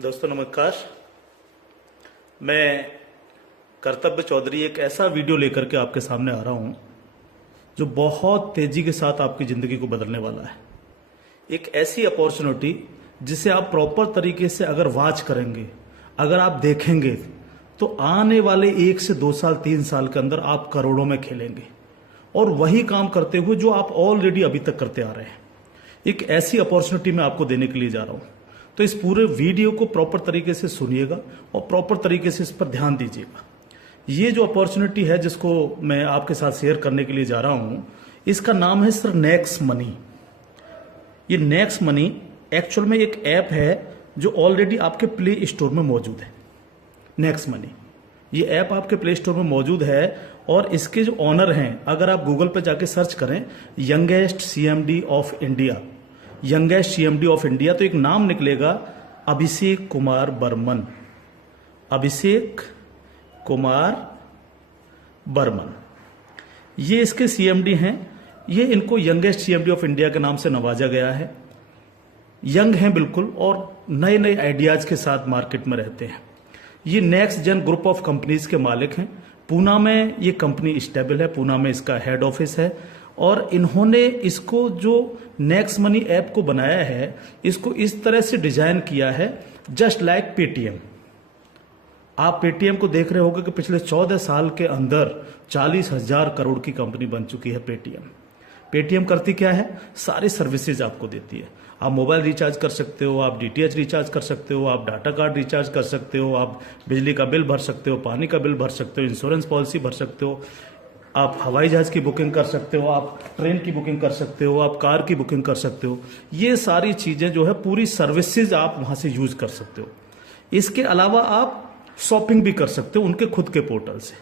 दोस्तों नमस्कार। मैं कर्तव्य चौधरी एक ऐसा वीडियो लेकर के आपके सामने आ रहा हूं जो बहुत तेजी के साथ आपकी ज़िंदगी को बदलने वाला है। एक ऐसी अपॉर्चुनिटी जिसे आप प्रॉपर तरीके से अगर वॉच करेंगे, अगर आप देखेंगे तो आने वाले 1 से 2 साल 3 साल के अंदर आप करोड़ों में खेलेंगे और वही काम करते हुए जो आप ऑलरेडी अभी तक करते आ रहे हैं। एक ऐसी अपॉर्चुनिटी मैं आपको देने के लिए जा रहा हूं, तो इस पूरे वीडियो को प्रॉपर तरीके से सुनिएगा और प्रॉपर तरीके से इस पर ध्यान दीजिएगा। ये जो अपॉर्चुनिटी है जिसको मैं आपके साथ शेयर करने के लिए जा रहा हूं, इसका नाम है सर नेक्स्ट मनी। ये नेक्स्ट मनी एक्चुअल में एक ऐप है जो ऑलरेडी आपके प्ले स्टोर में मौजूद है। नेक्स्ट मनी ये ऐप आपके प्ले स्टोर में मौजूद है और इसके जो ऑनर हैं, अगर आप गूगल पे जाके सर्च करें youngest CMD of India, youngest CMD of India, तो एक नाम निकलेगा अभिषेक कुमार बर्मन। अभिषेक कुमार बर्मन ये इसके सीएमडी हैं। ये इनको यंगेस्ट सीएमडी ऑफ इंडिया के नाम से नवाजा गया है। यंग हैं बिल्कुल और नए नए आइडियाज के साथ मार्केट में रहते हैं। ये next gen group of companies के मालिक हैं। पूना में ये कंपनी स्टेबल है, पूना में इसका हेड ऑफिस है और इन्होंने इसको जो नेक्स्ट मनी ऐप को बनाया है, इसको इस तरह से डिजाइन किया है जस्ट लाइक पेटीएम। आप पेटीएम को देख रहे होंगे कि पिछले 14 साल के अंदर 40,000 करोड़ की कंपनी बन चुकी है पेटीएम। पेटीएम करती क्या है? सारी सर्विसेज आपको देती है। आप मोबाइल रिचार्ज कर सकते हो, आप डीटीएच रिचार्ज कर सकते हो, आप डाटा कार्ड रिचार्ज कर सकते हो, आप बिजली का बिल भर सकते हो, पानी का बिल भर सकते हो, इंश्योरेंस पॉलिसी भर सकते हो, आप हवाई जहाज की बुकिंग कर सकते हो, आप ट्रेन की बुकिंग कर सकते हो, आप कार की बुकिंग कर सकते हो। ये सारी चीजें जो है पूरी सर्विसेज आप वहां से यूज कर सकते हो। इसके अलावा आप शॉपिंग भी कर सकते हो उनके खुद के पोर्टल से,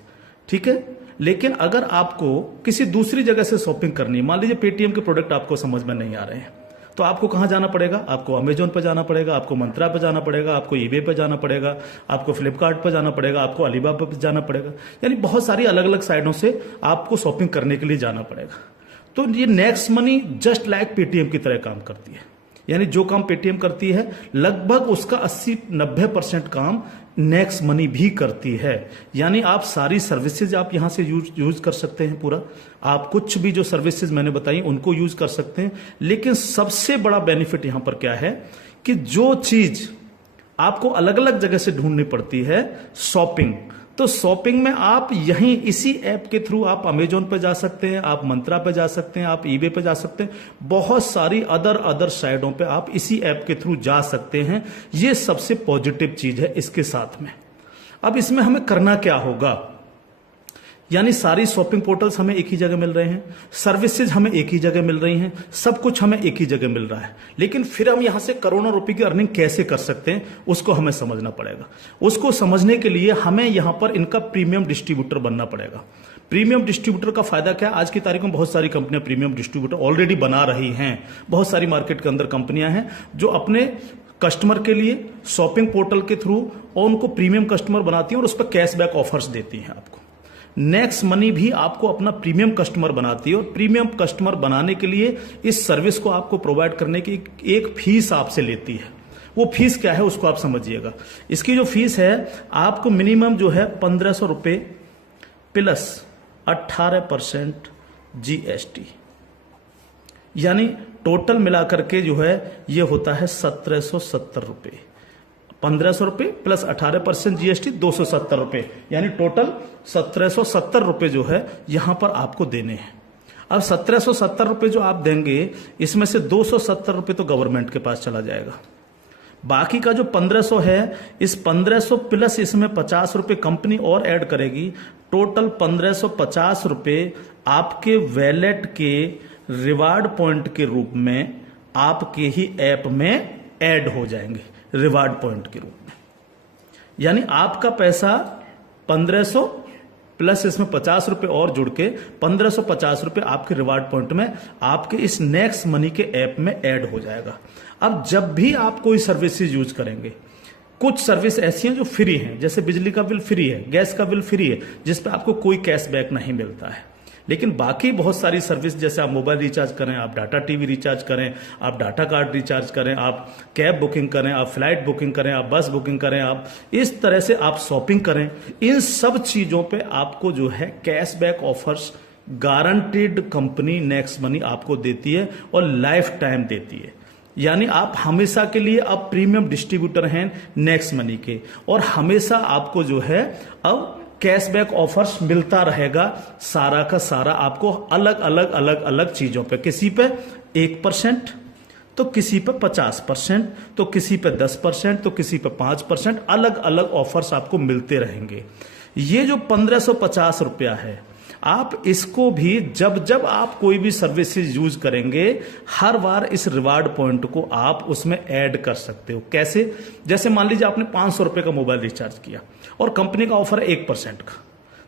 ठीक है। लेकिन अगर आपको किसी दूसरी जगह से शॉपिंग करनी है, मान लीजिए पेटीएम के प्रोडक्ट आपको समझ में नहीं आ रहे हैं, तो आपको कहां जाना पड़ेगा? आपको अमेजोन पर जाना पड़ेगा, आपको मंत्रा पर जाना पड़ेगा, आपको ईबे पर जाना पड़ेगा, आपको फ्लिपकार्ट पर जाना पड़ेगा, आपको अलीबाबा पर जाना पड़ेगा। यानी बहुत सारी अलग अलग साइटों से आपको शॉपिंग करने के लिए जाना पड़ेगा। तो ये next money just like Paytm की तरह काम करती है। यानी जो काम पेटीएम करती है लगभग उसका 80-90% काम नेक्स्ट मनी भी करती है। यानी आप सारी सर्विसेज आप यहां से यूज कर सकते हैं पूरा। आप कुछ भी जो सर्विसेज मैंने बताई उनको यूज कर सकते हैं। लेकिन सबसे बड़ा बेनिफिट यहां पर क्या है कि जो चीज आपको अलग अलग जगह से ढूंढनी पड़ती है, शॉपिंग, तो शॉपिंग में आप यहीं इसी ऐप के थ्रू आप अमेजोन पे जा सकते हैं, आप मंत्रा पे जा सकते हैं, आप ईबे पे जा सकते हैं, बहुत सारी अदर साइटों पे आप इसी ऐप के थ्रू जा सकते हैं। ये सबसे पॉजिटिव चीज है इसके साथ में। अब इसमें हमें करना क्या होगा? यानी सारी शॉपिंग पोर्टल्स हमें एक ही जगह मिल रहे हैं, सर्विसेज हमें एक ही जगह मिल रही हैं, सब कुछ हमें एक ही जगह मिल रहा है। लेकिन फिर हम यहां से करोड़ों रुपए की अर्निंग कैसे कर सकते हैं उसको हमें समझना पड़ेगा। उसको समझने के लिए हमें यहां पर इनका प्रीमियम डिस्ट्रीब्यूटर बनना पड़ेगा। प्रीमियम डिस्ट्रीब्यूटर का फायदा क्या है? आज की तारीख में बहुत सारी कंपनियां प्रीमियम डिस्ट्रीब्यूटर ऑलरेडी बना रही हैं। बहुत सारी मार्केट के अंदर कंपनियां हैं जो अपने कस्टमर के लिए शॉपिंग पोर्टल के थ्रू और उनको प्रीमियम कस्टमर बनाती हैं और उस पर कैशबैक ऑफर्स देती हैं आपको। नेक्स्ट मनी भी आपको अपना प्रीमियम कस्टमर बनाती है और प्रीमियम कस्टमर बनाने के लिए इस सर्विस को आपको प्रोवाइड करने की एक फीस आपसे लेती है। वो फीस क्या है उसको आप समझिएगा। इसकी जो फीस है आपको मिनिमम जो है 1,500 रुपए प्लस 18% जीएसटी, यानी टोटल मिलाकर के जो है ये होता है 1,770 रुपए। 1,500 रुपए प्लस 18% जीएसटी 270 रुपए, यानी टोटल 1,770 रुपए जो है यहां पर आपको देने हैं। अब 1,770 रुपए जो आप देंगे, इसमें से 270 रुपए तो गवर्नमेंट के पास चला जाएगा। बाकी का जो 1,500 है, इस 1,500 प्लस इसमें 50 रुपए कंपनी और ऐड करेगी। टोटल 1,550 रुपए आपके वैलेट के रिवार्ड पॉइंट के रूप में आपके ही ऐप में ऐड हो जाएंगे, रिवार्ड पॉइंट के रूप में। यानी आपका पैसा 1,500 प्लस इसमें 50 रुपए और जुड़ के 1,550 रुपए आपके रिवार्ड पॉइंट में आपके इस नेक्स्ट मनी के ऐप में ऐड हो जाएगा। अब जब भी आप कोई सर्विसेज यूज करेंगे, कुछ सर्विस ऐसी हैं जो फ्री हैं, जैसे बिजली का बिल फ्री है, गैस का बिल फ्री है, जिस पे आपको कोई कैशबैक नहीं मिलता है। लेकिन बाकी बहुत सारी सर्विस, जैसे आप मोबाइल रिचार्ज करें, आप डाटा टीवी रिचार्ज करें, आप डाटा कार्ड रिचार्ज करें, आप कैब बुकिंग करें, आप फ्लाइट बुकिंग करें, आप बस बुकिंग करें, आप इस तरह से आप शॉपिंग करें, इन सब चीजों पे आपको जो है cashback offers guaranteed company next money आपको देती है और लाइफ टाइम देती है। यानी आप हमेशा के लिए अब प्रीमियम डिस्ट्रीब्यूटर हैं नेक्स्ट मनी के, और हमेशा आपको जो है अब कैशबैक ऑफर्स मिलता रहेगा, सारा का सारा आपको अलग अलग अलग अलग चीजों पे, किसी पे 1%, तो किसी पे 50%, तो किसी पे 10%, तो किसी पे 5%, अलग अलग ऑफर्स आपको मिलते रहेंगे। ये जो 1550 रुपया है, आप इसको भी जब जब आप कोई भी सर्विसेज यूज करेंगे, हर बार इस रिवार्ड पॉइंट को आप उसमें ऐड कर सकते हो। कैसे? जैसे मान लीजिए आपने 500 रुपए का मोबाइल रिचार्ज किया और कंपनी का ऑफर है 1% का,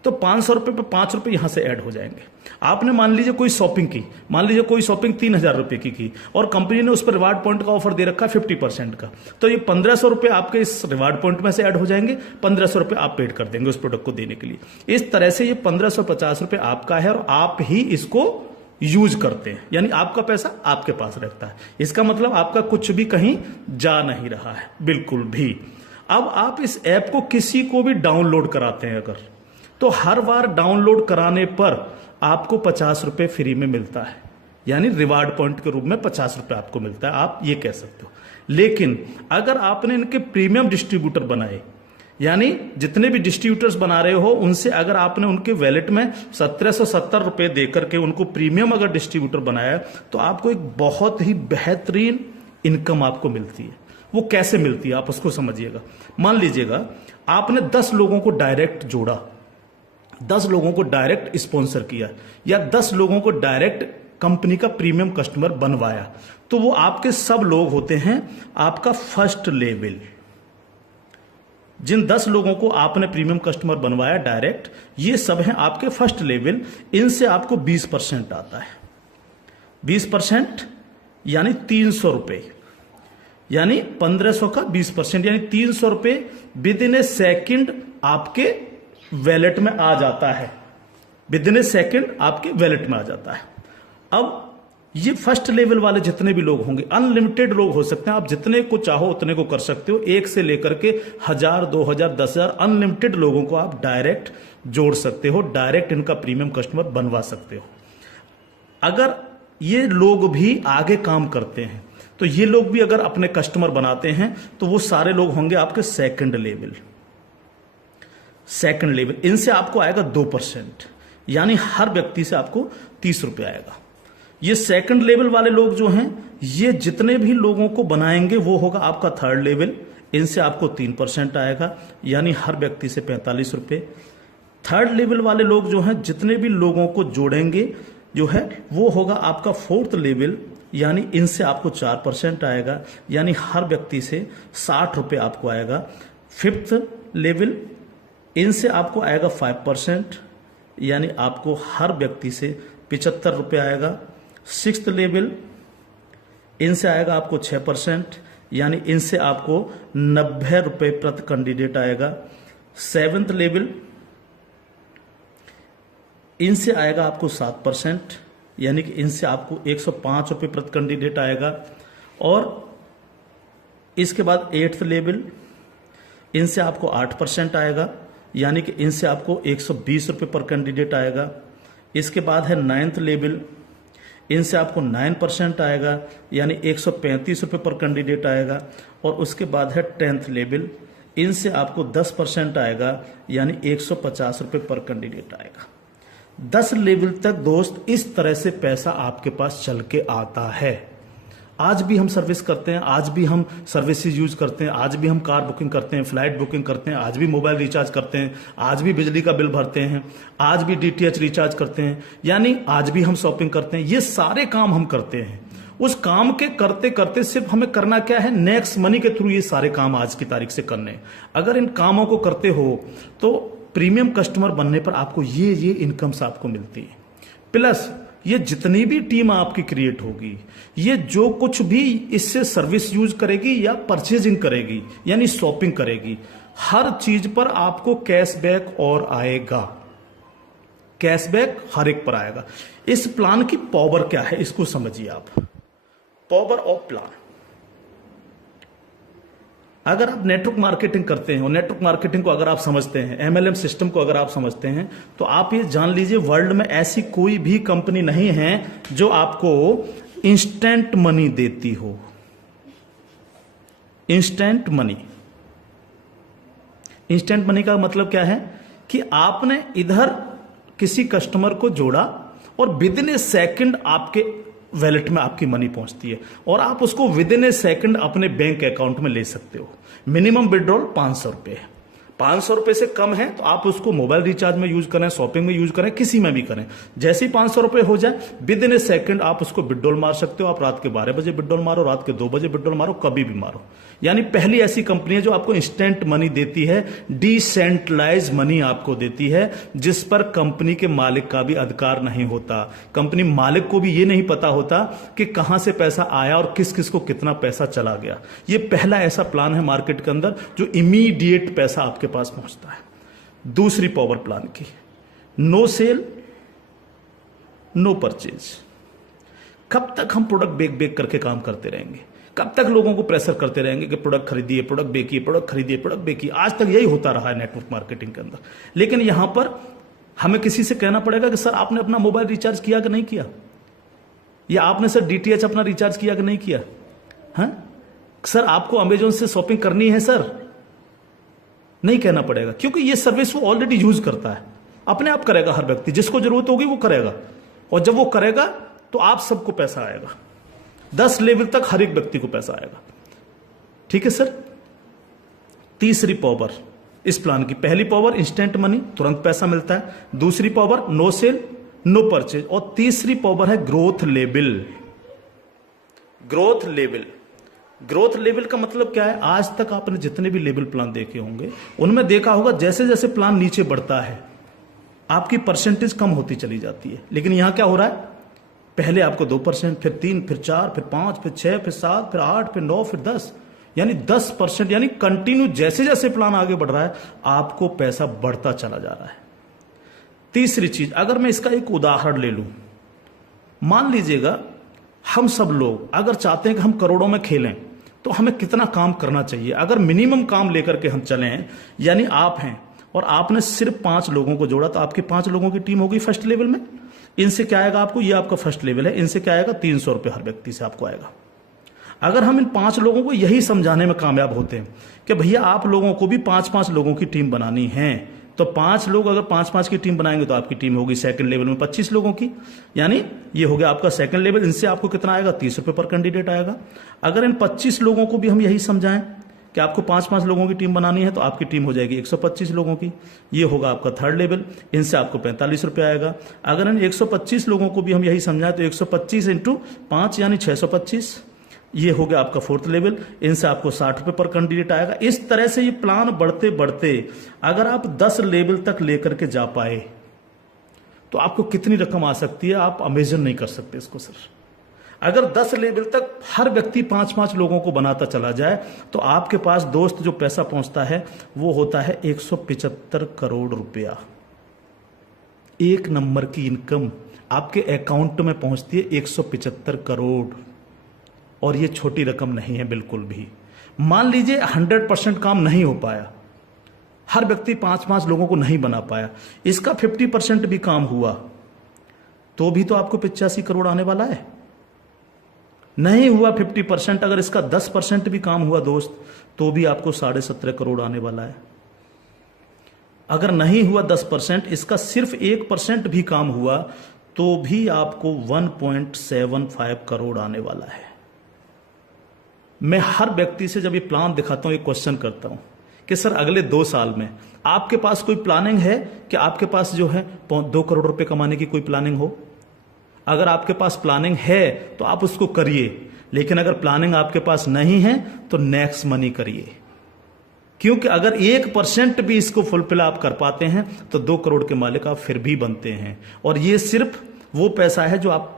तो 500 रुपए पे 5 रुपए यहां से ऐड हो जाएंगे। आपने मान लीजिए कोई शॉपिंग की, मान लीजिए कोई शॉपिंग 3000 रुपए की और कंपनी ने उस पर रिवार्ड पॉइंट का ऑफर दे रखा है 50% का, तो ये 1500 रुपए आपके इस रिवार्ड पॉइंट में से ऐड हो जाएंगे, 1500 रुपए आप पेड कर देंगे उस प्रोडक्ट को देने के लिए। इस तरह से ये 1550 रुपए आपका है और आप ही इसको यूज करते हैं, यानी आपका पैसा आपके पास रहता है। इसका मतलब आपका कुछ भी कहीं जा नहीं रहा है, बिल्कुल भी। अब आप इस ऐप को किसी को भी डाउनलोड कराते हैं अगर, तो हर बार डाउनलोड कराने पर आपको 50 रुपए फ्री में मिलता है, यानी रिवार्ड पॉइंट के रूप में 50 रुपए आपको मिलता है, आप ये कह सकते हो। लेकिन अगर आपने इनके प्रीमियम डिस्ट्रीब्यूटर बनाए, यानी जितने भी डिस्ट्रीब्यूटर्स बना रहे हो उनसे अगर आपने उनके वैलेट में 1770 रुपए देकर के उनको प्रीमियम अगर डिस्ट्रीब्यूटर बनाया, तो आपको एक बहुत ही बेहतरीन इनकम आपको मिलती है। वो कैसे मिलती है आप उसको समझिएगा। मान लीजिएगा आपने 10 लोगों को डायरेक्ट जोड़ा, 10 लोगों को डायरेक्ट स्पॉन्सर किया, या 10 लोगों को डायरेक्ट कंपनी का प्रीमियम कस्टमर बनवाया, तो वो आपके सब लोग होते हैं आपका फर्स्ट लेवल। जिन 10 लोगों को आपने प्रीमियम कस्टमर बनवाया डायरेक्ट, ये सब हैं आपके फर्स्ट लेवल। इनसे आपको 20% आता है। 20% यानी 300 रुपए, यानी 1500 का 20%, यानी 300 रुपए विद इन ए सेकेंड आपके वैलेट में आ जाता है। विद इन ए सेकेंड आपके वैलेट में आ जाता है। अब ये फर्स्ट लेवल वाले जितने भी लोग होंगे, अनलिमिटेड लोग हो सकते हैं, आप जितने को चाहो उतने को कर सकते हो, 1 से लेकर के 1000, 2000, 10,000 अनलिमिटेड लोगों को आप डायरेक्ट जोड़ सकते हो, डायरेक्ट इनका प्रीमियम कस्टमर बनवा सकते हो। अगर ये लोग भी आगे काम करते हैं, तो ये लोग भी अगर अपने कस्टमर बनाते हैं, तो वो सारे लोग होंगे आपके सेकंड लेवल। सेकंड लेवल, इनसे आपको आएगा 2%, यानी हर व्यक्ति से आपको 30 रुपए आएगा। ये सेकंड लेवल वाले लोग जो हैं, ये जितने भी लोगों को बनाएंगे वो होगा आपका थर्ड लेवल। इनसे आपको 3% आएगा, यानी हर व्यक्ति से 45 रुपए। थर्ड लेवल वाले लोग जो हैं, जितने भी लोगों को जोड़ेंगे जो है, वो होगा आपका फोर्थ लेवल, यानी इनसे आपको 4% आएगा, यानी हर व्यक्ति से 60 रुपए आपको आएगा। फिफ्थ लेवल, इनसे आपको आएगा 5%, यानी आपको हर व्यक्ति से 75 रुपए आएगा। सिक्स्थ लेवल, इनसे आएगा आपको 6%, यानी इनसे आपको 90 रुपए प्रति कैंडिडेट आएगा। सेवेंथ लेवल, इनसे आएगा आपको 7%, यानी कि इनसे आपको 105 रुपए प्रति कैंडिडेट आएगा। और इसके बाद एट्थ लेवल, इनसे आपको 8% आएगा, यानी कि इनसे आपको 120 रुपए पर कैंडिडेट आएगा। इसके बाद है नाइन्थ लेवल, इनसे आपको 9% आएगा, यानी 135 रुपए पर कैंडिडेट आएगा। और उसके बाद है 10th लेवल, इनसे आपको 10% आएगा, यानी 150 रुपए पर कैंडिडेट आएगा। 10 लेवल तक दोस्त इस तरह से पैसा आपके पास चल के आता है। आज भी हम सर्विस करते हैं, आज भी हम सर्विसेज यूज करते हैं, आज भी हम कार बुकिंग करते हैं, फ्लाइट बुकिंग करते हैं, आज भी मोबाइल रिचार्ज करते हैं, आज भी बिजली का बिल भरते हैं, आज भी डीटीएच रिचार्ज करते हैं, यानी आज भी हम शॉपिंग करते हैं। ये सारे काम हम करते हैं। उस काम के करते करते सिर्फ हमें करना क्या है, नेक्स्ट मनी के थ्रू ये सारे काम आज की तारीख से करने। अगर इन कामों को करते हो तो प्रीमियम कस्टमर बनने पर आपको ये इनकम्स आपको मिलती है। प्लस ये जितनी भी टीम आपकी क्रिएट होगी, ये जो कुछ भी इससे सर्विस यूज करेगी या परचेजिंग करेगी, यानी शॉपिंग करेगी, हर चीज पर आपको कैशबैक और आएगा। कैशबैक हर एक पर आएगा। इस प्लान की पावर क्या है इसको समझिए आप। पावर ऑफ प्लान, अगर आप नेटवर्क मार्केटिंग करते हैं और नेटवर्क मार्केटिंग को अगर आप समझते हैं, एमएलएम सिस्टम को अगर आप समझते हैं, तो आप ये जान लीजिए वर्ल्ड में ऐसी कोई भी कंपनी नहीं है जो आपको इंस्टेंट मनी देती हो। इंस्टेंट मनी, इंस्टेंट मनी का मतलब क्या है कि आपने इधर किसी कस्टमर को जोड़ा और विद इन ए सेकंड आपके वैलेट में आपकी मनी पहुंचती है और आप उसको विद इन ए सेकंड अपने बैंक अकाउंट में ले सकते हो। मिनिमम विड्रॉल 500 रुपए है। 500 रुपए से कम है तो आप उसको मोबाइल रिचार्ज में यूज करें, शॉपिंग में यूज करें, किसी में भी करें। जैसे ही 500 रुपए हो जाए विद इन ए सेकंड आप उसको विड्रॉल मार सकते हो। आप रात के 12 बजे विड्रॉल मारो, रात के 2 बजे विड्रॉल मारो, कभी भी मारो। यानी पहली ऐसी कंपनी है जो आपको इंस्टेंट मनी देती है, डिसेंट्रलाइज मनी आपको देती है, जिस पर कंपनी के मालिक का भी अधिकार नहीं होता। कंपनी मालिक को भी ये नहीं पता होता कि कहां से पैसा आया और किस किस को कितना पैसा चला गया। ये पहला ऐसा प्लान है मार्केट के अंदर जो इमीडिएट पैसा आपके पास पहुंचता है। दूसरी पावर प्लान की, नो सेल नो परचेज। कब तक हम प्रोडक्ट बेक बेक करके काम करते रहेंगे? कब तक लोगों को प्रेशर करते रहेंगे कि प्रोडक्ट खरीदिए, प्रोडक्ट बेचिए, प्रोडक्ट खरीदिए, प्रोडक्ट बेचिए? आज तक यही होता रहा है नेटवर्क मार्केटिंग के अंदर। लेकिन यहां पर हमें किसी से कहना पड़ेगा कि सर आपने अपना मोबाइल रिचार्ज किया कि नहीं किया, या आपने सर डीटीएच अपना रिचार्ज किया कि नहीं किया? हाँ सर आपको अमेजोन से शॉपिंग करनी है सर, नहीं कहना पड़ेगा, क्योंकि ये सर्विस वो ऑलरेडी यूज करता है। अपने आप करेगा, हर व्यक्ति जिसको जरूरत होगी वो करेगा, और जब वो करेगा तो आप सबको पैसा आएगा। 10 लेवल तक हर एक व्यक्ति को पैसा आएगा। ठीक है सर। तीसरी पावर इस प्लान की, पहली पावर इंस्टेंट मनी, तुरंत पैसा मिलता है। दूसरी power no sale no purchase, और तीसरी पावर है growth level. Growth level, growth level का मतलब क्या है? आज तक आपने जितने भी लेवल प्लान देखे होंगे उनमें देखा होगा जैसे जैसे प्लान नीचे बढ़ता है आपकी परसेंटेज कम होती चली जाती है। लेकिन यहां क्या हो रहा है? पहले आपको 2%, फिर 3, फिर 4, फिर 5, फिर 6, फिर 7, फिर 8, फिर 9, फिर 10, यानी 10%, यानी कंटिन्यू जैसे जैसे प्लान आगे बढ़ रहा है आपको पैसा बढ़ता चला जा रहा है। तीसरी चीज, अगर मैं इसका एक उदाहरण ले लूं, मान लीजिएगा हम सब लोग अगर चाहते हैं कि हम करोड़ों में खेलें तो हमें कितना काम करना चाहिए? अगर मिनिमम काम लेकर के हम चलें, यानी आप हैं और आपने सिर्फ 5 लोगों को जोड़ा, तो आपकी 5 लोगों की टीम होगी फर्स्ट लेवल में। इनसे क्या आएगा आपको? ये आपका फर्स्ट लेवल है, इनसे क्या आएगा? 300 रुपए हर व्यक्ति से आपको आएगा। अगर हम इन 5 लोगों को यही समझाने में कामयाब होते हैं कि भैया आप लोगों को भी 5-5 लोगों की टीम बनानी है, तो 5 लोग अगर 5-5 की टीम बनाएंगे तो आपकी टीम होगी सेकंड लेवल में 25 लोगों की, यानी ये हो गया आपका सेकंड लेवल। इनसे आपको कितना आएगा? 30 रुपए पर कैंडिडेट आएगा। अगर इन 25 लोगों को भी हम यही समझाएं कि आपको 5-5 लोगों की टीम बनानी है, तो आपकी टीम हो जाएगी 125 लोगों की, ये होगा आपका थर्ड लेवल। इनसे आपको 45 रुपए आएगा। अगर इन 125 लोगों को भी हम यही समझाएं तो 125 × 5 यानी 625, ये हो गया आपका फोर्थ लेवल। इनसे आपको 60 रुपए पर कैंडिडेट आएगा। इस तरह से ये प्लान बढ़ते बढ़ते अगर आप 10 लेवल तक लेकर के जा पाए तो आपको कितनी रकम आ सकती है आप इमेजिन नहीं कर सकते इसको सर। अगर 10 लेवल तक हर व्यक्ति 5-5 लोगों को बनाता चला जाए तो आपके पास दोस्त जो पैसा पहुंचता है वो होता है 175 करोड़ रुपया। एक नंबर की इनकम आपके अकाउंट में पहुंचती है 175 करोड़, और ये छोटी रकम नहीं है बिल्कुल भी। मान लीजिए 100% काम नहीं हो पाया, हर व्यक्ति 5-5 लोगों को नहीं बना पाया, इसका 50% भी काम हुआ तो भी तो आपको 85 करोड़ आने वाला है। नहीं हुआ 50%, अगर इसका 10% भी काम हुआ दोस्त तो भी आपको 17.5 करोड़ आने वाला है। अगर नहीं हुआ 10%, इसका सिर्फ 1% भी काम हुआ तो भी आपको 1.75 करोड़ आने वाला है। मैं हर व्यक्ति से जब ये प्लान दिखाता हूं एक क्वेश्चन करता हूं कि सर अगले 2 साल में आपके पास कोई प्लानिंग है कि आपके पास जो है 2 करोड़ रुपए कमाने की कोई प्लानिंग हो? अगर आपके पास प्लानिंग है तो आप उसको करिए, लेकिन अगर प्लानिंग आपके पास नहीं है तो नेक्स्ट मनी करिए, क्योंकि अगर 1% भी इसको फुलफिल आप कर पाते हैं तो 2 करोड़ के मालिक आप फिर भी बनते हैं। और ये सिर्फ वो पैसा है जो आप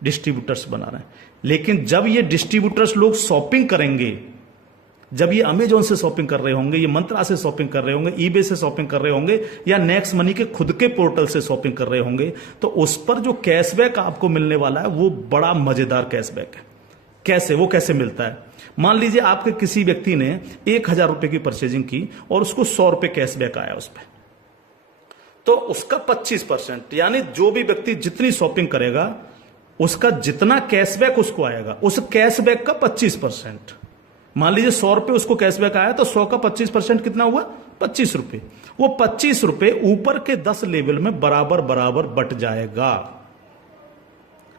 डिस्ट्रीब्यूटर्स बना रहे हैं। लेकिन जब ये डिस्ट्रीब्यूटर्स लोग शॉपिंग करेंगे जब ये अमेजोन से शॉपिंग कर रहे होंगे, ये मंत्रा से शॉपिंग कर रहे होंगे, ईबे से शॉपिंग कर रहे होंगे, या नेक्स्ट मनी के खुद के पोर्टल से शॉपिंग कर रहे होंगे, तो उस पर जो कैशबैक आपको मिलने वाला है वो बड़ा मजेदार कैशबैक है। कैसे, वो कैसे मिलता है? मान लीजिए आपके किसी व्यक्ति ने 1,000 रुपए की परचेजिंग की और उसको 100 रुपए कैशबैक आया उस पर, तो उसका 25%, यानी जो भी व्यक्ति जितनी शॉपिंग करेगा उसका जितना कैशबैक उसको आएगा, उस कैशबैक का 25%। मान लीजिए 100 रुपए उसको कैशबैक आया, तो 100 का 25% कितना हुआ? 25 रुपए। वो 25 रुपए ऊपर के 10 लेवल में बराबर बराबर बट जाएगा।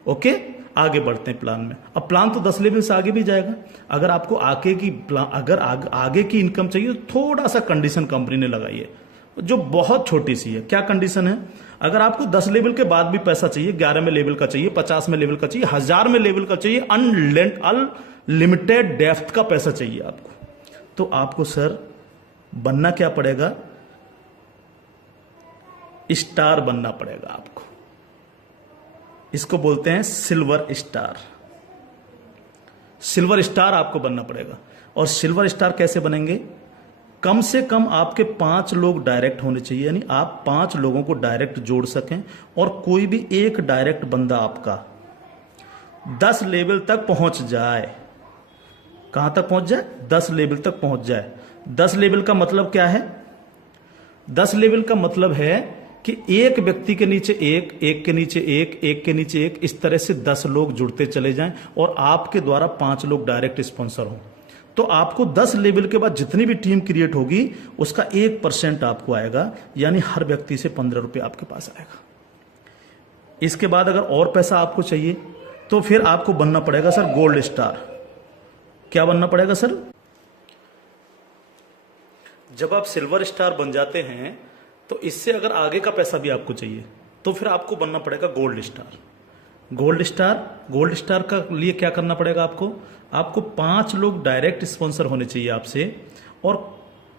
ओके, आगे बढ़ते हैं प्लान में। अब प्लान तो 10 लेवल से आगे भी जाएगा। अगर आपको आगे की इनकम चाहिए तो थोड़ा सा कंडीशन कंपनी ने लगाई है, जो बहुत छोटी सी है। क्या कंडीशन है? अगर आपको 10 लेवल के बाद भी पैसा चाहिए, 11 में लेवल का चाहिए, 50 में लेवल का चाहिए, 1000 में लेवल का चाहिए, अनलिमिटेड डेप्थ का पैसा चाहिए आपको, तो आपको सर बनना क्या पड़ेगा? स्टार बनना पड़ेगा आपको। इसको बोलते हैं सिल्वर स्टार। सिल्वर स्टार आपको बनना पड़ेगा। और सिल्वर स्टार कैसे बनेंगे? कम से कम आपके 5 लोग डायरेक्ट होने चाहिए, यानी आप 5 लोगों को डायरेक्ट जोड़ सकें, और कोई भी एक डायरेक्ट बंदा आपका 10 लेवल तक पहुंच जाए। कहां तक पहुंच जाए? 10 लेवल तक पहुंच जाए। 10 लेवल का मतलब क्या है? 10 लेवल का मतलब है कि एक व्यक्ति के नीचे एक, एक के नीचे एक, एक के नीचे एक, इस तरह से 10 लोग जुड़ते चले जाएं और आपके द्वारा 5 लोग डायरेक्ट स्पॉन्सर हों। तो आपको 10 लेवल के बाद जितनी भी टीम क्रिएट होगी उसका 1% आपको आएगा, यानी हर व्यक्ति से 15 रुपए आपके पास आएगा। इसके बाद अगर और पैसा आपको चाहिए तो फिर आपको बनना पड़ेगा सर गोल्ड स्टार। क्या बनना पड़ेगा सर? जब आप सिल्वर स्टार बन जाते हैं तो इससे अगर आगे का पैसा भी आपको चाहिए तो फिर आपको बनना पड़ेगा गोल्ड स्टार। गोल्ड स्टार का लिए क्या करना पड़ेगा आपको 5 लोग डायरेक्ट स्पॉन्सर होने चाहिए आपसे, और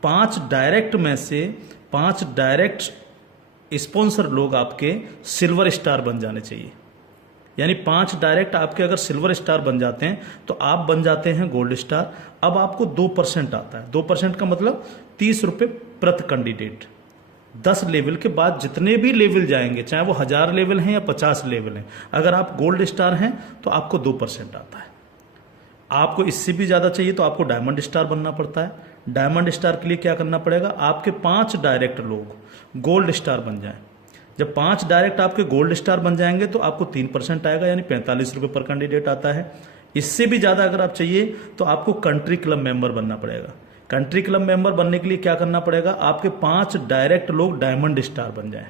5 डायरेक्ट में से 5 डायरेक्ट स्पॉन्सर लोग आपके सिल्वर स्टार बन जाने चाहिए। यानी 5 डायरेक्ट आपके अगर सिल्वर स्टार बन जाते हैं तो आप बन जाते हैं गोल्ड स्टार। अब आपको 2% आता है। 2% का मतलब 30 रुपए प्रति कैंडिडेट। 10 लेवल के बाद जितने भी लेवल जाएंगे, चाहे वो 1000 लेवल हैं या 50 लेवल हैं, अगर आप गोल्ड स्टार हैं तो आपको 2% आता है। आपको इससे भी ज्यादा चाहिए तो आपको डायमंड स्टार बनना पड़ता है। डायमंड स्टार के लिए क्या करना पड़ेगा? आपके 5 डायरेक्ट लोग गोल्ड स्टार बन जाएं। जब 5 डायरेक्ट आपके गोल्ड स्टार बन जाएंगे तो आपको 3% आएगा, यानी 45 रुपए पर कैंडिडेट आता है। इससे भी ज्यादा अगर आप चाहिए तो आपको कंट्री क्लब मेंबर बनना पड़ेगा। कंट्री क्लब मेंबर बनने के लिए क्या करना पड़ेगा? आपके 5 डायरेक्ट लोग डायमंड स्टार बन जाएं।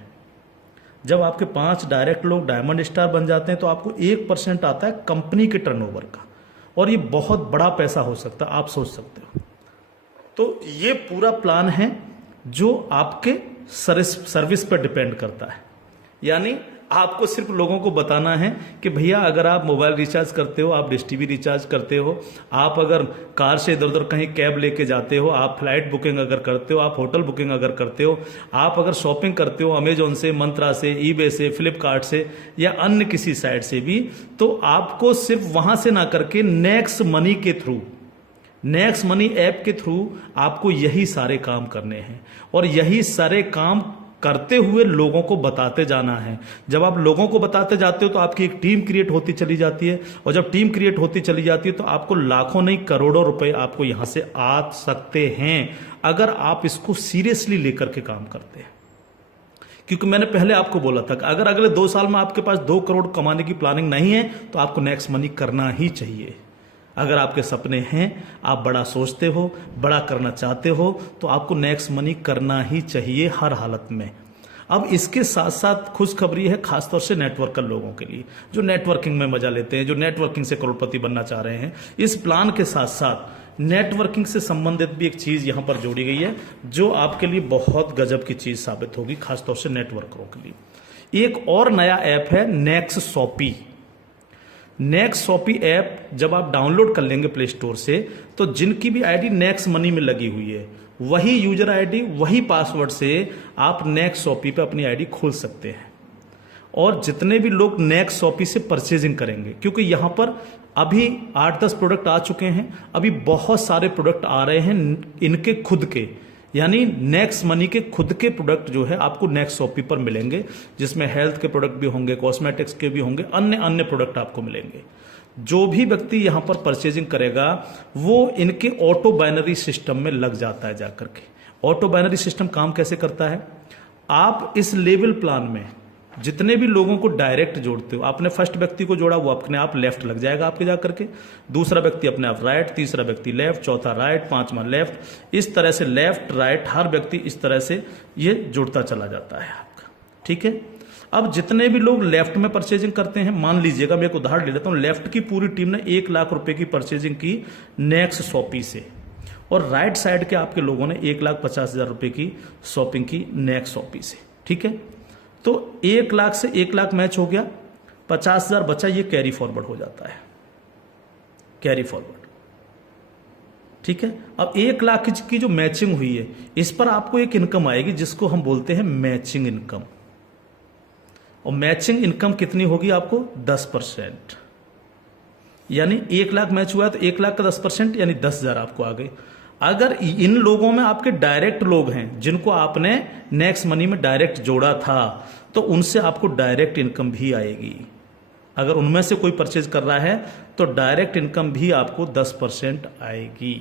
जब आपके 5 डायरेक्ट लोग डायमंड स्टार बन जाते हैं तो आपको 1% आता है कंपनी के टर्नओवर का, और ये बहुत बड़ा पैसा हो सकता है, आप सोच सकते हो। तो ये पूरा प्लान है जो आपके सर्विस पर डिपेंड करता है। यानी आपको सिर्फ लोगों को बताना है कि भैया अगर आप मोबाइल रिचार्ज करते हो, आप डिश टीवी रिचार्ज करते हो, आप अगर कार से इधर उधर कहीं कैब लेके जाते हो, आप फ्लाइट बुकिंग अगर करते हो, आप होटल बुकिंग अगर करते हो, आप अगर शॉपिंग करते हो अमेजोन से, मंत्रा से, ईबे से, फ्लिपकार्ट से या अन्य किसी साइट से भी, तो आपको सिर्फ वहां से ना करके नेक्स्ट मनी के थ्रू, नेक्स्ट मनी ऐप के थ्रू आपको यही सारे काम करने हैं, और यही सारे काम करते हुए लोगों को बताते जाना है। जब आप लोगों को बताते जाते हो तो आपकी एक टीम क्रिएट होती चली जाती है, और जब टीम क्रिएट होती चली जाती है तो आपको लाखों नहीं करोड़ों रुपए आपको यहां से आ सकते हैं अगर आप इसको सीरियसली लेकर के काम करते हैं। क्योंकि मैंने पहले आपको बोला था कि अगर अगले 2 साल में आपके पास 2 करोड़ कमाने की प्लानिंग नहीं है तो आपको नेक्स्ट मनी करना ही चाहिए। अगर आपके सपने हैं, आप बड़ा सोचते हो, बड़ा करना चाहते हो, तो आपको नेक्स्ट मनी करना ही चाहिए हर हालत में। अब इसके साथ साथ खुशखबरी है खासतौर से नेटवर्कर लोगों के लिए, जो नेटवर्किंग में मजा लेते हैं, जो नेटवर्किंग से करोड़पति बनना चाह रहे हैं। इस प्लान के साथ साथ नेटवर्किंग से संबंधित भी एक चीज यहां पर जोड़ी गई है जो आपके लिए बहुत गजब की चीज साबित होगी, खासतौर से नेटवर्करों के लिए। एक और नया ऐप है next shopee. Next shopee app जब आप डाउनलोड कर लेंगे प्ले स्टोर से, तो जिनकी भी आईडी नेक्स्ट मनी में लगी हुई है, वही यूजर आईडी, वही पासवर्ड से आप नेक्स्ट शॉपी पे अपनी आईडी खोल सकते हैं। और जितने भी लोग नेक्स्ट शॉपी से परचेजिंग करेंगे, क्योंकि यहां पर अभी 8-10 प्रोडक्ट आ चुके हैं, अभी बहुत सारे प्रोडक्ट आ रहे हैं इनके खुद के, यानी नेक्स्ट मनी के खुद के प्रोडक्ट जो है आपको नेक्स्ट शॉपी पर मिलेंगे, जिसमें हेल्थ के प्रोडक्ट भी होंगे, कॉस्मेटिक्स के भी होंगे, अन्य अन्य प्रोडक्ट आपको मिलेंगे। जो भी व्यक्ति यहां पर परचेजिंग करेगा वो इनके ऑटो बाइनरी सिस्टम में लग जाता है जाकर के। ऑटो बाइनरी सिस्टम काम कैसे करता है? आप इस लेवल प्लान में जितने भी लोगों को डायरेक्ट जोड़ते हो, आपने फर्स्ट व्यक्ति को जोड़ा, वो अपने आप लेफ्ट लग जाएगा आपके जाकर के, दूसरा व्यक्ति अपने आप राइट, तीसरा व्यक्ति लेफ्ट, चौथा राइट, पांचवा लेफ्ट, इस तरह से लेफ्ट राइट हर व्यक्ति इस तरह से ये जुड़ता चला जाता है आपका। ठीक है, अब जितने भी लोग लेफ्ट में परचेजिंग करते हैं, मान लीजिएगा मैं एक उदाहरण ले लेता हूं, लेफ्ट की पूरी टीम ने 1 लाख रुपए की परचेजिंग की नेक्स्ट शॉपी से, और राइट साइड के आपके लोगों ने 1,50,000 रुपए की शॉपिंग की नेक्स्ट शॉपी से। ठीक है, तो 1 लाख से 1 लाख मैच हो गया, 50,000 बचा, ये कैरी फॉरवर्ड हो जाता है, कैरी फॉरवर्ड। ठीक है, अब 1 लाख की जो मैचिंग हुई है, इस पर आपको एक इनकम आएगी जिसको हम बोलते हैं मैचिंग इनकम, और मैचिंग इनकम कितनी होगी आपको? 10%, यानी 1 लाख मैच हुआ है तो 1 लाख का 10% यानी 10,000 आपको आ गए। अगर इन लोगों में आपके डायरेक्ट लोग हैं जिनको आपने नेक्स्ट मनी में डायरेक्ट जोड़ा था, तो उनसे आपको डायरेक्ट इनकम भी आएगी। अगर उनमें से कोई परचेज कर रहा है तो डायरेक्ट इनकम भी आपको 10% आएगी।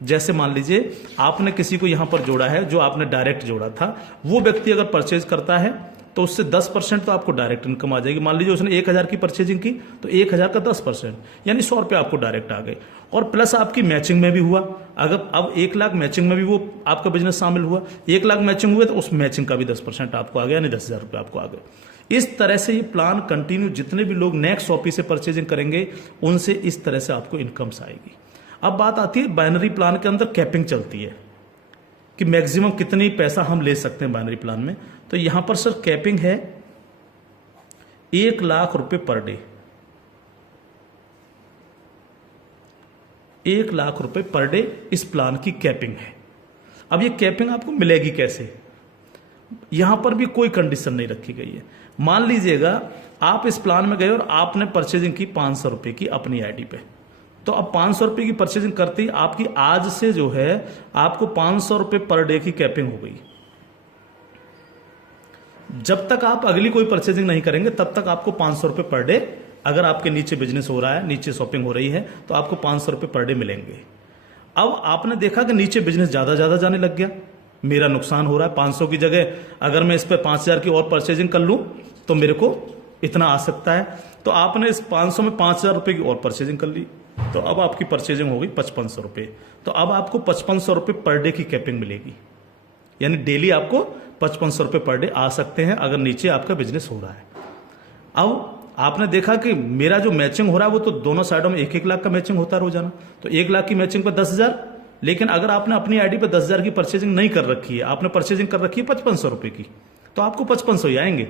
जैसे मान लीजिए आपने किसी को यहां पर जोड़ा है, जो आपने डायरेक्ट जोड़ा था, वो व्यक्ति अगर परचेज करता है तो उससे 10% तो आपको डायरेक्ट इनकम आ जाएगी। मान लीजिए उसने 1,000 की परचेजिंग की तो 1,000 का 10% यानी 100 रुपये आपको डायरेक्ट आ गए, और प्लस आपकी मैचिंग में भी हुआ। अगर अब 1 लाख मैचिंग में भी वो आपका बिजनेस शामिल हुआ, 1 लाख मैचिंग हुए तो उस मैचिंग का भी 10% आपको आ गया, यानी 10,000 रुपये आपको आ गए। इस तरह से ये प्लान कंटिन्यू, जितने भी लोग नेक्स्ट शॉपी से परचेजिंग करेंगे उनसे इस तरह से आपको इनकम्स आएगी। अब बात आती है बाइनरी प्लान के अंदर कैपिंग चलती है कि मैक्सिमम कितनी पैसा हम ले सकते हैं बाइनरी प्लान में। तो यहां पर सर कैपिंग है 1 लाख रुपए पर डे, 1 लाख रुपए पर डे इस प्लान की कैपिंग है। अब ये कैपिंग आपको मिलेगी कैसे? यहां पर भी कोई कंडीशन नहीं रखी गई है। मान लीजिएगा आप इस प्लान में गए और आपने परचेजिंग की 500 रुपए की अपनी आईडी पे, तो अब 500 रुपए की परचेजिंग करते ही आपकी आज से जो है आपको 500 रुपए पर डे की कैपिंग हो गई। जब तक आप अगली कोई परचेजिंग नहीं करेंगे तब तक आपको 500 रुपए पर डे, अगर आपके नीचे बिजनेस हो रहा है, नीचे शॉपिंग हो रही है, तो आपको 500 रुपए पर डे मिलेंगे। अब आपने देखा कि नीचे बिजनेस ज्यादा जाने लग गया, मेरा नुकसान हो रहा है, 500 की जगह अगर मैं इस पर 5,000 की और परचेजिंग कर लूं तो मेरे को इतना आ सकता है। तो आपने इस 500 में 5,000 रुपए की और परचेजिंग कर ली, तो अब आपकी परचेजिंग हो गई 5,500 रुपए। तो अब आपको 5,500 रुपए पर डे की कैपिंग मिलेगी, यानी डेली आपको 5,500 रुपए पर डे आ सकते हैं अगर नीचे आपका बिजनेस हो रहा है। अब आपने देखा कि मेरा जो मैचिंग हो रहा है वो तो दोनों साइडों में 1-1 लाख का मैचिंग होता है रोजाना, तो 1 लाख की मैचिंग पर 10,000। लेकिन अगर आपने अपनी आईडी पर 10,000 की परचेजिंग नहीं कर रखी है, आपने परचेजिंग कर रखी है 5,500 रुपए की, तो आपको 5,500 ही आएंगे,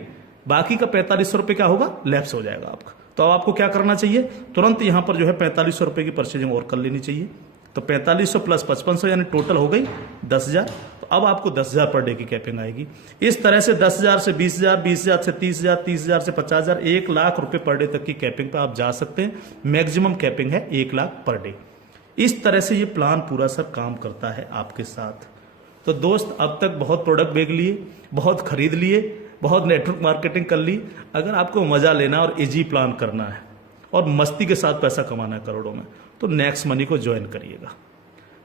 बाकी का 4,500 रुपए क्या होगा? लैप्स हो जाएगा आपका। तो अब आपको क्या करना चाहिए? तुरंत यहां पर जो है 4,500 रुपए की परचेजिंग और कर लेनी चाहिए। तो 4,500 प्लस 5,500 यानी टोटल हो गई 10,000। तो अब आपको 10,000 पर डे की कैपिंग आएगी। इस तरह से 10,000 से 20,000, 20,000 से 30,000, 30,000 से 50,000, 1 लाख रुपए पर डे तक की कैपिंग पे आप जा सकते हैं। मैक्सिमम कैपिंग है 1 लाख पर डे। इस तरह से ये प्लान पूरा सर काम करता है आपके साथ। तो दोस्त, अब तक बहुत प्रोडक्ट बेच लिए, बहुत खरीद लिए, बहुत नेटवर्क मार्केटिंग कर ली। अगर आपको मजा लेना और इजी प्लान करना है और मस्ती के साथ पैसा कमाना है करोड़ों में, तो नेक्स्ट मनी को ज्वाइन करिएगा।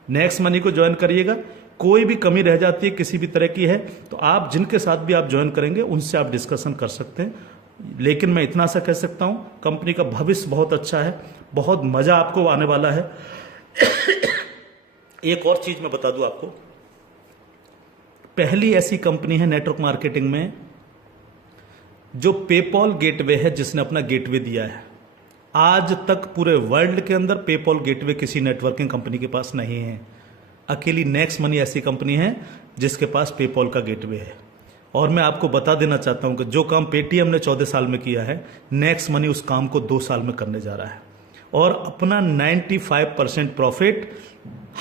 नेक्स्ट मनी को ज्वाइन करिएगा। कोई भी कमी रह जाती है किसी भी तरह की है तो आप जिनके साथ भी आप ज्वाइन करेंगे उनसे आप डिस्कशन कर सकते हैं। लेकिन मैं इतना सा कह सकता हूं, कंपनी का भविष्य बहुत अच्छा है, बहुत मजा आपको आने वाला है। एक और चीज मैं बता दूं आपको, पहली ऐसी कंपनी है नेटवर्क मार्केटिंग में जो पेपॉल गेटवे है, जिसने अपना गेटवे दिया है। आज तक पूरे वर्ल्ड के अंदर पेपॉल गेटवे किसी नेटवर्किंग कंपनी के पास नहीं है। अकेली नेक्स्ट मनी ऐसी कंपनी है जिसके पास पेपॉल का गेटवे है। और मैं आपको बता देना चाहता हूं कि जो काम पेटीएम ने 14 साल में किया है, नेक्स्ट मनी उस काम को 2 साल में करने जा रहा है। और अपना 95% प्रॉफिट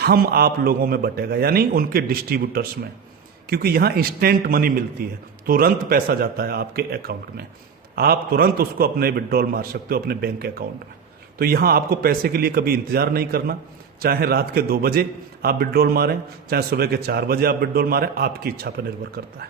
हम आप लोगों में बटेगा, यानी उनके डिस्ट्रीब्यूटर्स में, क्योंकि यहां इंस्टेंट मनी मिलती है, तुरंत पैसा जाता है आपके अकाउंट में। आप तुरंत उसको अपने विड्रॉल मार सकते हो अपने बैंक अकाउंट में। तो यहां आपको पैसे के लिए कभी इंतजार नहीं करना, चाहे रात के 2 बजे आप विड्रॉल मारें, चाहे सुबह के 4 बजे आप विड्रॉल मारें, आपकी इच्छा पर निर्भर करता है।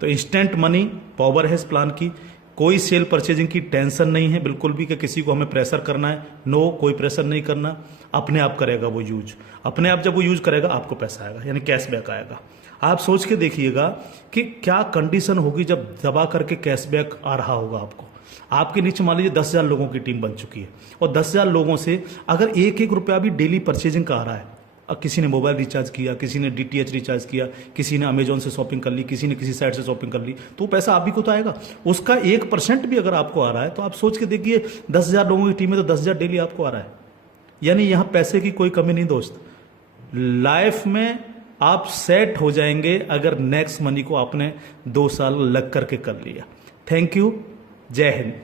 तो इंस्टेंट मनी पावर है इस प्लान की। कोई सेल परचेजिंग की टेंशन नहीं है बिल्कुल भी कि किसी को हमें प्रेशर करना है। नो, कोई प्रेशर नहीं करना, अपने आप करेगा वो यूज। अपने आप जब वो यूज करेगा आपको पैसा आएगा, यानी कैशबैक आएगा। आप सोच के देखिएगा कि क्या कंडीशन होगी जब दबा करके कैशबैक आ रहा होगा आपको। आपके नीचे मान लीजिए 10,000 लोगों की टीम बन चुकी है और 10,000 लोगों से अगर एक एक रुपया भी डेली परचेजिंग का आ रहा है, अब किसी ने मोबाइल रिचार्ज किया, किसी ने DTH रिचार्ज किया, किसी ने अमेजोन से शॉपिंग कर ली, किसी ने किसी साइट से शॉपिंग कर ली, तो वो पैसा आप भी को तो आएगा। उसका 1% भी अगर आपको आ रहा है तो आप सोच के देखिए 10,000 लोगों की टीम में तो 10,000 डेली आपको आ रहा है। यानी यहां पैसे की कोई कमी नहीं दोस्त। लाइफ में आप सेट हो जाएंगे अगर नेक्स्ट मनी को आपने 2 साल लग करके कर लिया। थैंक यू, जय हिंद।